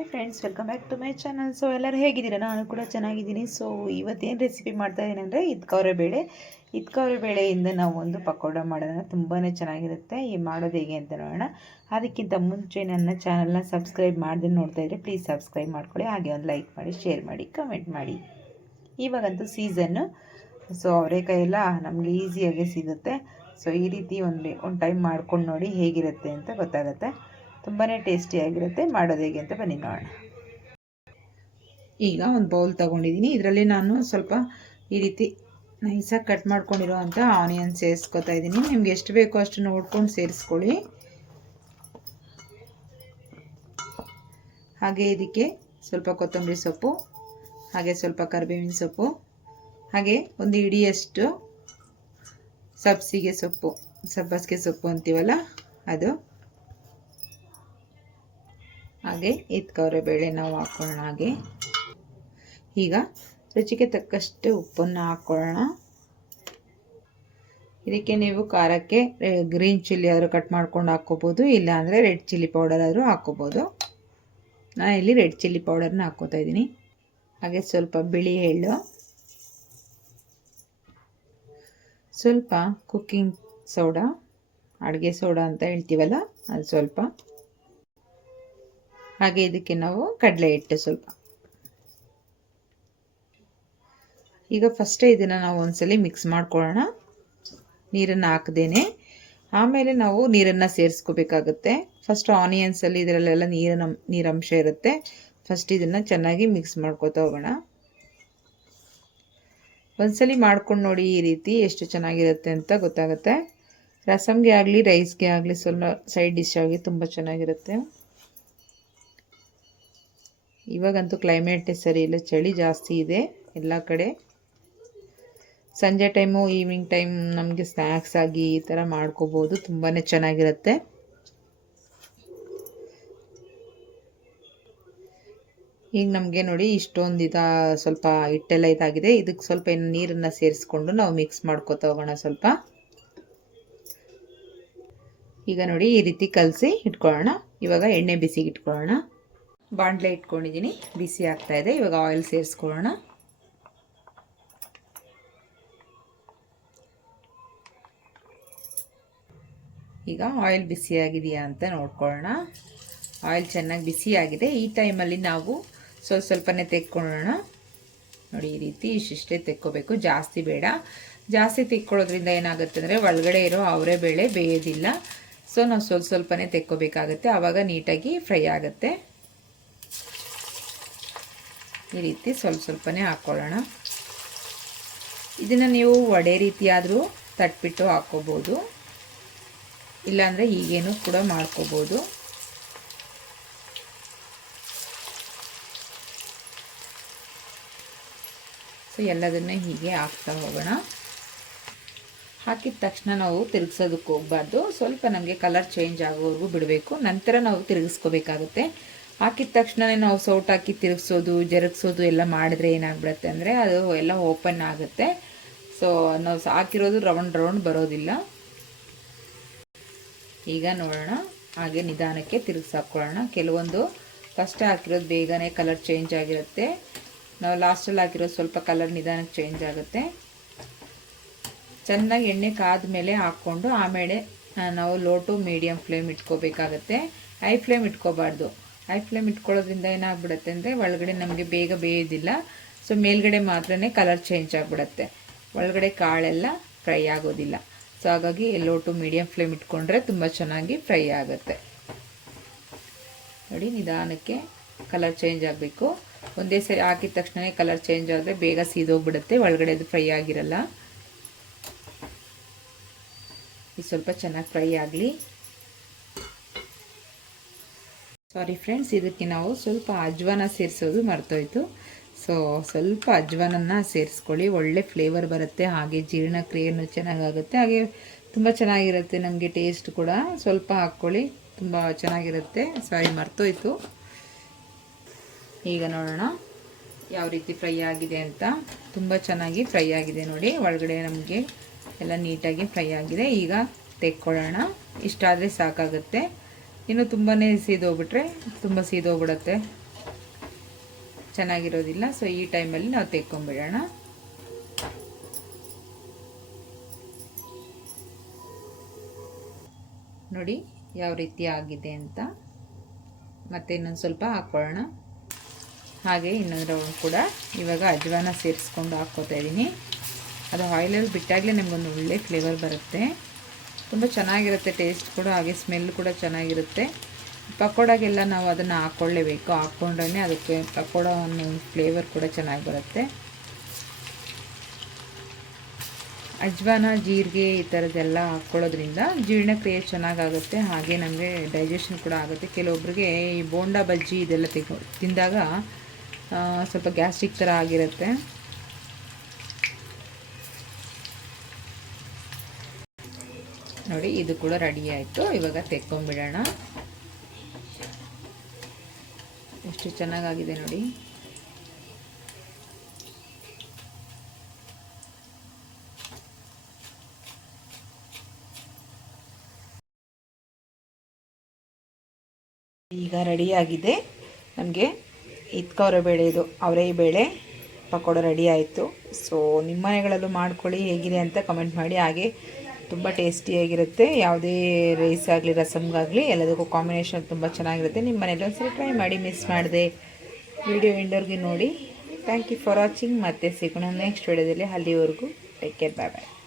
Hi friends welcome back to my channel so ಎಲ್ಲರೂ ಹೇಗಿದ್ದೀರಾ? ನಾನು ಕೂಡ ಚೆನ್ನಾಗಿದ್ದೀನಿ. ಸೊ ಇವತ್ತೇನು ರೆಸಿಪಿ ಮಾಡ್ತಾ ಇದ್ದೀನಿ ಅಂದರೆ ಇದ್ಕವ್ರೆ ಬೇಳೆ. ಇದ್ಕವ್ರೆ ಬೇಳೆಯಿಂದ ನಾವು ಒಂದು ಪಕೋಡ ಮಾಡೋಣ ತುಂಬಾ ಚೆನ್ನಾಗಿರುತ್ತೆ. ಈ ಮಾಡೋದು ಹೇಗೆ ಅಂತ ನೋಡೋಣ. ಅದಕ್ಕಿಂತ ಮುಂಚೆ ನನ್ನ ಚಾನಲ್ನ ಸಬ್ಸ್ಕ್ರೈಬ್ ಮಾಡಿದ್ರೆ ನೋಡ್ತಾ ಇದ್ದರೆ ಪ್ಲೀಸ್ ಸಬ್ಸ್ಕ್ರೈಬ್ ಮಾಡ್ಕೊಳ್ಳಿ. ಹಾಗೆ ಒಂದು ಲೈಕ್ ಮಾಡಿ ಶೇರ್ ಮಾಡಿ ಕಮೆಂಟ್ ಮಾಡಿ. ಇವಾಗಂತೂ ಸೀಸನ್ನು ಸೊ ಅವರೆಕಾಯಿ ಎಲ್ಲ ನಮಗೆ ಈಸಿಯಾಗಿ ಸಿಗುತ್ತೆ. ಸೊ ಈ ರೀತಿ ಒಂದು ಒಂದು ಟೈಮ್ ಮಾಡ್ಕೊಂಡು ನೋಡಿ ಹೇಗಿರುತ್ತೆ ಅಂತ ಗೊತ್ತಾಗುತ್ತೆ. ತುಂಬಾ ಟೇಸ್ಟಿಯಾಗಿರುತ್ತೆ ಮಾಡೋದು ಹೇಗೆ ಅಂತ ಬನ್ನಿ ನೋಡೋಣ. ಈಗ ಒಂದು ಬೌಲ್ ತೊಗೊಂಡಿದ್ದೀನಿ ಇದರಲ್ಲಿ ನಾನು ಸ್ವಲ್ಪ ಈ ರೀತಿ ನೈಸಾಗಿ ಕಟ್ ಮಾಡ್ಕೊಂಡಿರೋ ಅಂಥ ಆನಿಯನ್ ಸೇರಿಸ್ಕೊತಾ ಇದ್ದೀನಿ ನಿಮ್ಗೆ ಎಷ್ಟು ಬೇಕೋ ಅಷ್ಟು ನೋಡ್ಕೊಂಡು ಸೇರಿಸ್ಕೊಳ್ಳಿ. ಹಾಗೆ ಇದಕ್ಕೆ ಸ್ವಲ್ಪ ಕೊತ್ತಂಬರಿ ಸೊಪ್ಪು, ಹಾಗೆ ಸ್ವಲ್ಪ ಕರಿಬೇವಿನ ಸೊಪ್ಪು, ಹಾಗೆ ಒಂದು ಇಡಿಯಷ್ಟು ಸಬ್ಸಿಗೆ ಸೊಪ್ಪು, ಸಬ್ಬಸಿಗೆ ಸೊಪ್ಪು ಅಂತೀವಲ್ಲ, ಅದು. ಹಾಗೆ ಇದ್ಕವ್ರೆ ಬೇಳೆ ನಾವು ಹಾಕೊಳ್ಳೋಣ ಹಾಗೆ. ಈಗ ರುಚಿಗೆ ತಕ್ಕಷ್ಟು ಉಪ್ಪನ್ನು ಹಾಕ್ಕೊಳ್ಳೋಣ ಇದಕ್ಕೆ ನೀವು ಖಾರಕ್ಕೆ ಗ್ರೀನ್ ಚಿಲ್ಲಿ ಆದರೂ ಕಟ್ ಮಾಡ್ಕೊಂಡು ಹಾಕ್ಕೋಬೋದು, ಇಲ್ಲಾಂದರೆ ರೆಡ್ ಚಿಲ್ಲಿ ಪೌಡರ್ ಆದರೂ ಹಾಕ್ಕೋಬೋದು. ನಾನು ಇಲ್ಲಿ ರೆಡ್ ಚಿಲ್ಲಿ ಪೌಡರ್ನ ಹಾಕ್ಕೋತಾ ಇದ್ದೀನಿ. ಹಾಗೆ ಸ್ವಲ್ಪ ಬಿಳಿ ಎಳ್ಳು. ಸ್ವಲ್ಪ ಕುಕ್ಕಿಂಗ್ ಸೋಡಾ ಅಡುಗೆ ಸೋಡಾ ಅಂತ ಹೇಳ್ತೀವಲ್ಲ, ಅದು ಸ್ವಲ್ಪ. ಹಾಗೆ ಇದಕ್ಕೆ ನಾವು ಕಡಲೆ ಹಿಟ್ಟು ಸ್ವಲ್ಪ. ಈಗ ಫಸ್ಟೇ ಇದನ್ನು ನಾವು ಒಂದ್ಸಲಿ ಮಿಕ್ಸ್ ಮಾಡ್ಕೊಳ್ಳೋಣ. ನೀರನ್ನು ಹಾಕ್ದೇನೆ. ಆಮೇಲೆ ನಾವು ನೀರನ್ನು ಸೇರಿಸ್ಕೋಬೇಕಾಗುತ್ತೆ. ಫಸ್ಟ್ ಆನಿಯನ್ಸಲ್ಲಿ ಇದರಲ್ಲೆಲ್ಲ ನೀರಿನ ನೀರಂಶ ಇರುತ್ತೆ. ಫಸ್ಟ್ ಇದನ್ನು ಚೆನ್ನಾಗಿ ಮಿಕ್ಸ್ ಮಾಡ್ಕೋತಾ ಹೋಗೋಣ. ಒಂದ್ಸಲಿ ಮಾಡ್ಕೊಂಡು ನೋಡಿ ಈ ರೀತಿ ಎಷ್ಟು ಚೆನ್ನಾಗಿರುತ್ತೆ ಅಂತ ಗೊತ್ತಾಗುತ್ತೆ. ರಸಮ್ಗೆ ಆಗಲಿ ರೈಸ್ಗೆ ಆಗಲಿ ಸ್ವಲ್ಪ ಸೈಡ್ ಡಿಶ್ ಆಗಿ ತುಂಬ ಚೆನ್ನಾಗಿರುತ್ತೆ. ಇವಾಗಂತೂ ಕ್ಲೈಮೇಟ್ ಸರಿ ಇಲ್ಲ, ಚಳಿ ಜಾಸ್ತಿ ಇದೆ ಎಲ್ಲ ಕಡೆ. ಸಂಜೆ ಟೈಮು ಈವ್ನಿಂಗ್ ಟೈಮ್ ನಮಗೆ ಸ್ನ್ಯಾಕ್ಸ್ ಆಗಿ ಈ ಥರ ಮಾಡ್ಕೋಬೋದು ತುಂಬಾ ಚೆನ್ನಾಗಿರುತ್ತೆ. ಈಗ ನಮಗೆ ನೋಡಿ ಇಷ್ಟೊಂದು ಇದ, ಸ್ವಲ್ಪ ಹಿಟ್ಟೆಲ್ಲ ಇದಾಗಿದೆ. ಇದಕ್ಕೆ ಸ್ವಲ್ಪ ಇನ್ನು ನೀರನ್ನು ಸೇರಿಸ್ಕೊಂಡು ನಾವು ಮಿಕ್ಸ್ ಮಾಡ್ಕೋತ ಹೋಗೋಣ ಸ್ವಲ್ಪ. ಈಗ ನೋಡಿ ಈ ರೀತಿ ಕಲಸಿ ಇಟ್ಕೊಳ್ಳೋಣ. ಇವಾಗ ಎಣ್ಣೆ ಬಿಸಿಗೆ ಇಟ್ಕೊಳ್ಳೋಣ. ಬಾಣಲೆ ಇಟ್ಕೊಂಡಿದ್ದೀನಿ. ಬಿಸಿ ಆಗ್ತಾ ಇದೆ. ಇವಾಗ ಆಯಿಲ್ ಸೇರಿಸ್ಕೊಳ್ಳೋಣ. ಈಗ ಆಯಿಲ್ ಬಿಸಿಯಾಗಿದೆಯಾ ಅಂತ ನೋಡ್ಕೊಳ್ಳೋಣ. ಆಯಿಲ್ ಚೆನ್ನಾಗಿ ಬಿಸಿಯಾಗಿದೆ ಈ ಟೈಮಲ್ಲಿ ನಾವು ಸ್ವಲ್ಪ ಸ್ವಲ್ಪನೇ ತೆಕ್ಕೊಳ್ಳೋಣ. ನೋಡಿ, ಈ ರೀತಿ ಇಷ್ಟಿಷ್ಟೇ ತೆಕ್ಕೋಬೇಕು. ಜಾಸ್ತಿ ಬೇಡ. ಜಾಸ್ತಿ ತೆಕ್ಕೊಳ್ಳೋದ್ರಿಂದ ಏನಾಗುತ್ತೆ ಅಂದರೆ ಒಳಗಡೆ ಇರೋ ಅವರೇ ಬೇಳೆ ಬೇಯೋದಿಲ್ಲ. ಸೊ ನಾವು ಸ್ವಲ್ಪ ಸ್ವಲ್ಪನೇ ತೆಕ್ಕೋಬೇಕಾಗತ್ತೆ. ಆವಾಗ ನೀಟಾಗಿ ಫ್ರೈ ಆಗುತ್ತೆ. ಈ ರೀತಿ ಸ್ವಲ್ಪ ಸ್ವಲ್ಪನೇ ಹಾಕ್ಕೊಳ್ಳೋಣ ಇದನ್ನು ನೀವು ವಡೆ ರೀತಿಯಾದರೂ ತಟ್ಬಿಟ್ಟು ಹಾಕ್ಕೋಬೋದು ಇಲ್ಲಾಂದರೆ ಹೀಗೇನು ಕೂಡ ಮಾಡ್ಕೋಬೋದು. ಸೊ, ಎಲ್ಲದನ್ನ ಹೀಗೆ ಹಾಕ್ತಾ ಹೋಗೋಣ. ಹಾಕಿದ ತಕ್ಷಣ ನಾವು ತಿರುಗಿಸೋದಕ್ಕೆ ಹೋಗ್ಬಾರ್ದು. ಸ್ವಲ್ಪ ನಮಗೆ ಕಲರ್ ಚೇಂಜ್ ಆಗೋವರೆಗೂ ಬಿಡಬೇಕು. ನಂತರ ನಾವು ತಿರುಗಿಸ್ಕೋಬೇಕಾಗುತ್ತೆ. ಹಾಕಿದ ತಕ್ಷಣವೇ ನಾವು ಸೌಟ್ ಹಾಕಿ ತಿರುಗಿಸೋದು, ಜರುಗಿಸೋದು ಎಲ್ಲ ಮಾಡಿದ್ರೆ ಏನಾಗ್ಬಿಡುತ್ತೆ ಅಂದರೆ ಅದು ಎಲ್ಲ ಓಪನ್ ಆಗುತ್ತೆ. ಸೊ ನಾವು ಹಾಕಿರೋದು ರೌಂಡ್ ರೌಂಡ್ ಬರೋದಿಲ್ಲ. ಈಗ ನೋಡೋಣ, ಹಾಗೆ ನಿಧಾನಕ್ಕೆ ತಿರುಗಿಸಾಕೊಳ್ಳೋಣ ಕೆಲವೊಂದು ಫಸ್ಟ್ ಹಾಕಿರೋದು ಬೇಗನೆ ಕಲರ್ ಚೇಂಜ್ ಆಗಿರುತ್ತೆ. ನಾವು ಲಾಸ್ಟಲ್ಲಿ ಹಾಕಿರೋದು ಸ್ವಲ್ಪ ಕಲರ್ ನಿಧಾನಕ್ಕೆ ಚೇಂಜ್ ಆಗುತ್ತೆ. ಚೆನ್ನಾಗಿ ಎಣ್ಣೆ ಕಾದ ಮೇಲೆ ಹಾಕ್ಕೊಂಡು ಆಮೇಲೆ ನಾವು ಲೋ ಟು ಮೀಡಿಯಮ್ ಫ್ಲೇಮ್ ಇಟ್ಕೋಬೇಕಾಗತ್ತೆ. ಹೈ ಫ್ಲೇಮ್ ಇಟ್ಕೋಬಾರ್ದು. ಹೈ ಫ್ಲೇಮ್ ಇಟ್ಕೊಳ್ಳೋದ್ರಿಂದ ಏನಾಗ್ಬಿಡುತ್ತೆ ಅಂದರೆ ಒಳಗಡೆ ನಮಗೆ ಬೇಗ ಬೇಯೋದಿಲ್ಲ. ಸೊ ಮೇಲ್ಗಡೆ ಮಾತ್ರನೇ ಕಲರ್ ಚೇಂಜ್ ಆಗಿಬಿಡುತ್ತೆ. ಒಳಗಡೆ ಕಾಳೆಲ್ಲ ಫ್ರೈ ಆಗೋದಿಲ್ಲ. ಸೊ ಹಾಗಾಗಿ ಎಲ್ಲೋ ಟು ಮೀಡಿಯಮ್ ಫ್ಲೇಮ್ ಇಟ್ಕೊಂಡ್ರೆ ತುಂಬ ಚೆನ್ನಾಗಿ ಫ್ರೈ ಆಗುತ್ತೆ. ನೋಡಿ, ನಿಧಾನಕ್ಕೆ ಕಲರ್ ಚೇಂಜ್ ಆಗಬೇಕು. ಒಂದೇ ಸರಿ ಹಾಕಿದ ತಕ್ಷಣವೇ ಕಲರ್ ಚೇಂಜ್ ಆದರೆ ಬೇಗ ಸೀದೋಗ್ಬಿಡುತ್ತೆ. ಒಳಗಡೆ ಅದು ಫ್ರೈ ಆಗಿರಲ್ಲ. ಇದು ಸ್ವಲ್ಪ ಚೆನ್ನಾಗಿ ಫ್ರೈ ಆಗಲಿ. ಸಾರಿ ಫ್ರೆಂಡ್ಸ್ ಇದಕ್ಕೆ ನಾವು ಸ್ವಲ್ಪ ಅಜ್ವಾನ ಸೇರಿಸೋದು ಮರ್ತೋಯ್ತು. ಸೊ ಸ್ವಲ್ಪ ಅಜ್ವಾನನ್ನು ಸೇರಿಸ್ಕೊಳ್ಳಿ. ಒಳ್ಳೆ ಫ್ಲೇವರ್ ಬರುತ್ತೆ. ಹಾಗೆ ಜೀರ್ಣಕ್ರಿಯೆಯೂ ಚೆನ್ನಾಗಾಗುತ್ತೆ. ಹಾಗೆ ತುಂಬ ಚೆನ್ನಾಗಿರುತ್ತೆ ನಮಗೆ ಟೇಸ್ಟ್ ಕೂಡ. ಸ್ವಲ್ಪ ಹಾಕ್ಕೊಳ್ಳಿ. ತುಂಬ ಚೆನ್ನಾಗಿರುತ್ತೆ. ಸಾರಿ ಮರ್ತೋಯ್ತು. ಈಗ ನೋಡೋಣ ಯಾವ ರೀತಿ ಫ್ರೈ ಆಗಿದೆ ಅಂತ. ತುಂಬ ಚೆನ್ನಾಗಿ ಫ್ರೈ ಆಗಿದೆ ನೋಡಿ. ಒಳಗಡೆ ನಮಗೆ ಎಲ್ಲ ನೀಟಾಗಿ ಫ್ರೈ ಆಗಿದೆ. ಈಗ ತೆಕ್ಕೊಳ್ಳೋಣ. ಇಷ್ಟಾದರೆ ಸಾಕಾಗುತ್ತೆ. ಇನ್ನು ತುಂಬಾ ಸೀದೋಗ್ಬಿಟ್ರೆ ತುಂಬ ಸೀದೋಗ್ಬಿಡುತ್ತೆ. ಚೆನ್ನಾಗಿರೋದಿಲ್ಲ ಸೊ ಈ ಟೈಮಲ್ಲಿ ನಾವು ತೆಕ್ಕೊಂಬಿಡೋಣ. ನೋಡಿ ಯಾವ ರೀತಿ ಆಗಿದೆ ಅಂತ. ಮತ್ತೆ ಇನ್ನೊಂದು ಸ್ವಲ್ಪ ಹಾಕ್ಕೊಳ್ಳೋಣ ಹಾಗೆ ಇನ್ನೊಂದು ಕೂಡ ಇವಾಗ ಅಜ್ವಾನ ಸೇರಿಸ್ಕೊಂಡು ಹಾಕ್ಕೋತಾ ಇದ್ದೀನಿ ಅದು ಆಯಿಲಲ್ಲಿ ಬಿಟ್ಟಾಗಲೇ ನಮಗೊಂದು ಒಳ್ಳೆ ಫ್ಲೇವರ್ ಬರುತ್ತೆ. ತುಂಬ ಚೆನ್ನಾಗಿರುತ್ತೆ ಟೇಸ್ಟ್ ಕೂಡ, ಹಾಗೆ ಸ್ಮೆಲ್ ಕೂಡ ಚೆನ್ನಾಗಿರುತ್ತೆ. ಪಕೋಡಾಗೆಲ್ಲ ನಾವು ಅದನ್ನು ಹಾಕ್ಕೊಳ್ಳೇಬೇಕು ಹಾಕ್ಕೊಂಡ್ರೆ ಅದಕ್ಕೆ ಪಕೋಡ ಒಂದು ಫ್ಲೇವರ್ ಕೂಡ ಚೆನ್ನಾಗಿ ಬರುತ್ತೆ. ಅಜ್ವಾನ, ಜೀರಿಗೆ ಈ ಥರದ್ದೆಲ್ಲ ಹಾಕ್ಕೊಳ್ಳೋದ್ರಿಂದ ಜೀರ್ಣಕ್ರಿಯೆ ಚೆನ್ನಾಗಾಗುತ್ತೆ. ಹಾಗೆ ನಮಗೆ ಡೈಜೆಷನ್ ಕೂಡ ಆಗುತ್ತೆ. ಕೆಲವೊಬ್ರಿಗೆ ಈ ಬೋಂಡಾ ಬಜ್ಜಿ ಇದೆಲ್ಲ ತಿಂದಾಗ ಸ್ವಲ್ಪ ಗ್ಯಾಸ್ಟ್ರಿಕ್ ಥರ ಆಗಿರುತ್ತೆ. ನೋಡಿ, ಇದು ಕೂಡ ರೆಡಿ ಆಯಿತು. ಇವಾಗ ತೆಕ್ಕೊಂಬಿಡೋಣ ಎಷ್ಟು ಚೆನ್ನಾಗಾಗಿದೆ ನೋಡಿ. ಈಗ ರೆಡಿಯಾಗಿದೆ ನಮಗೆ ಇತ್ಕವರೆ ಬೇಳೆದು ಅವರೇ ಬೇಳೆ ಪಕೋಡ ರೆಡಿ ಆಯಿತು. ಸೊ ನಿಮ್ಮ ಮನೆಗಳಲ್ಲೂ ಮಾಡ್ಕೊಳ್ಳಿ, ಹೇಗಿದೆ ಅಂತ ಕಮೆಂಟ್ ಮಾಡಿ. ಹಾಗೆ ತುಂಬ ಟೇಸ್ಟಿಯಾಗಿರುತ್ತೆ. ಯಾವುದೇ ರೈಸ್ ಆಗಲಿ, ರಸಮ್ಗಾಗಲಿ, ಎಲ್ಲದಕ್ಕೂ ಕಾಂಬಿನೇಷನ್ ತುಂಬ ಚೆನ್ನಾಗಿರುತ್ತೆ. ನಿಮ್ಮ ಮನೇಲಿ ಒಂದ್ಸರಿ ಟ್ರೈ ಮಾಡಿ, ಮಿಸ್ ಮಾಡಿದೆ. ವಿಡಿಯೋ ಎಂಡೋರ್ಗೆ ನೋಡಿ. Thank you for watching. ಮತ್ತೆ ಸಿಗೋಣ ನೆಕ್ಸ್ಟ್ ವಿಡಿಯೋದಲ್ಲಿ. ಅಲ್ಲಿವರೆಗೂ ಟೇಕ್ ಕೇರ್. ಬಾಯ್ ಬಾಯ್.